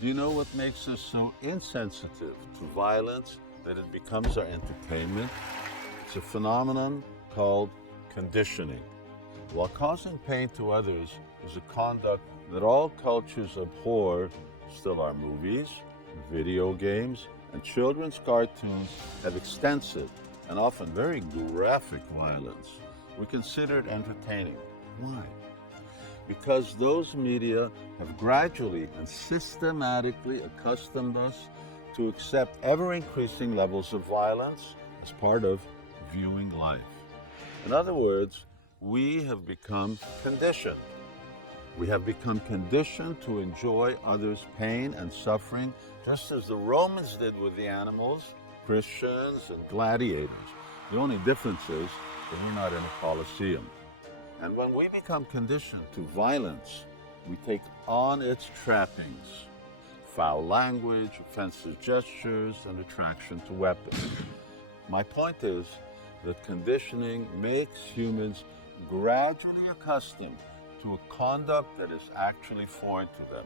Do you know what makes us so insensitive to violence that it becomes our entertainment? It's a phenomenon called conditioning. While causing pain to others is a conduct that all cultures abhor, still our movies, video games, and children's cartoons have extensive and often very graphic violence. We consider it entertaining. Why? Because those media have gradually and systematically accustomed us to accept ever-increasing levels of violence as part of viewing life. In other words, we have become conditioned. We have become conditioned to enjoy others' pain and suffering, just as the Romans did with the animals, Christians, and gladiators. The only difference is that we're not in a coliseum. And when we become conditioned to violence, we take on its trappings: foul language, offensive gestures, and attraction to weapons. My point is that conditioning makes humans gradually accustomed to a conduct that is actually foreign to them.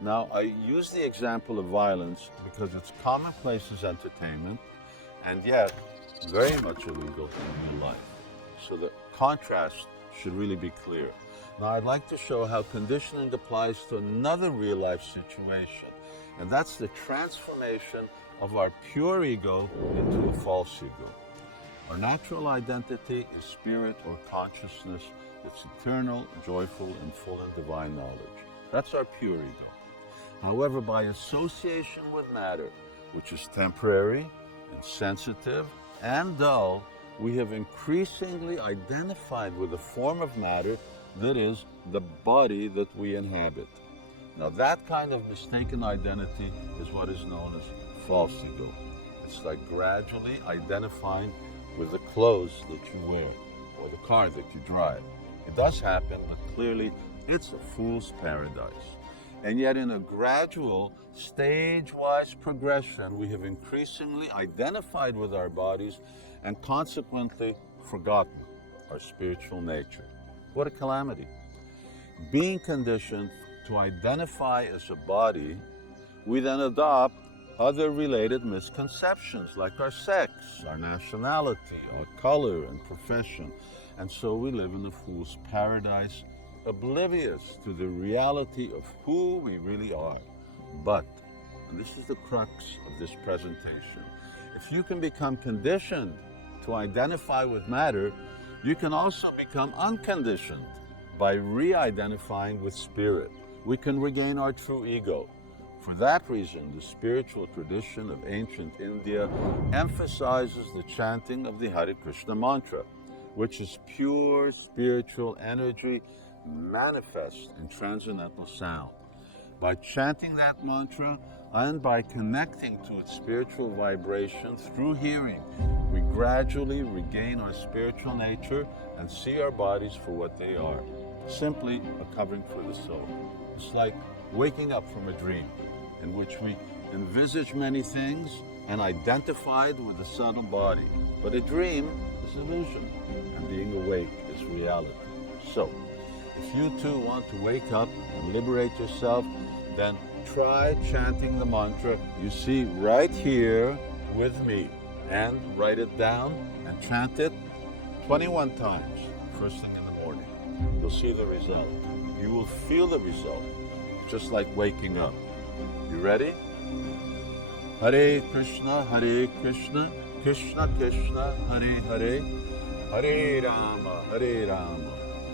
Now, I use the example of violence because it's commonplace as entertainment and yet very much illegal in real life. So the contrast should really be clear. Now, I'd like to show how conditioning applies to another real-life situation, and that's the transformation of our pure ego into a false ego. Our natural identity is spirit or consciousness that's eternal, joyful, and full in divine knowledge. That's our pure ego. However, by association with matter, which is temporary, insensitive, and dull, we have increasingly identified with a form of matter that is the body that we inhabit. Now, that kind of mistaken identity is what is known as false ego. It's like gradually identifying with the clothes that you wear or the car that you drive. It does happen, but clearly it's a fool's paradise. And yet in a gradual, stage-wise progression, we have increasingly identified with our bodies and consequently forgotten our spiritual nature. What a calamity. Being conditioned to identify as a body, we then adopt other related misconceptions like our sex, our nationality, our color, and profession. And so we live in a fool's paradise, oblivious to the reality of who we really are. But, and this is the crux of this presentation, if you can become conditioned to identify with matter, you can also become unconditioned by re-identifying with spirit. We can regain our true ego. For that reason, the spiritual tradition of ancient India emphasizes the chanting of the Hare Krishna mantra, which is pure spiritual energy manifest in transcendental sound. By chanting that mantra and by connecting to its spiritual vibration through hearing, we gradually regain our spiritual nature and see our bodies for what they are, simply a covering for the soul. It's like waking up from a dream in which we envisage many things and identified with the subtle body. But a dream is illusion, and being awake is reality. So, if you too want to wake up and liberate yourself, then try chanting the mantra you see right here with me, and write it down and chant it 21 times, first thing in the morning. You'll see the result. You will feel the result, just like waking up. You ready? Hare Krishna, Krishna Krishna, Hare Hare, Hare Rama,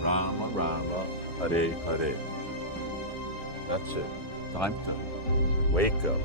Rama Rama, Hare Hare. That's it. Time. Wake up.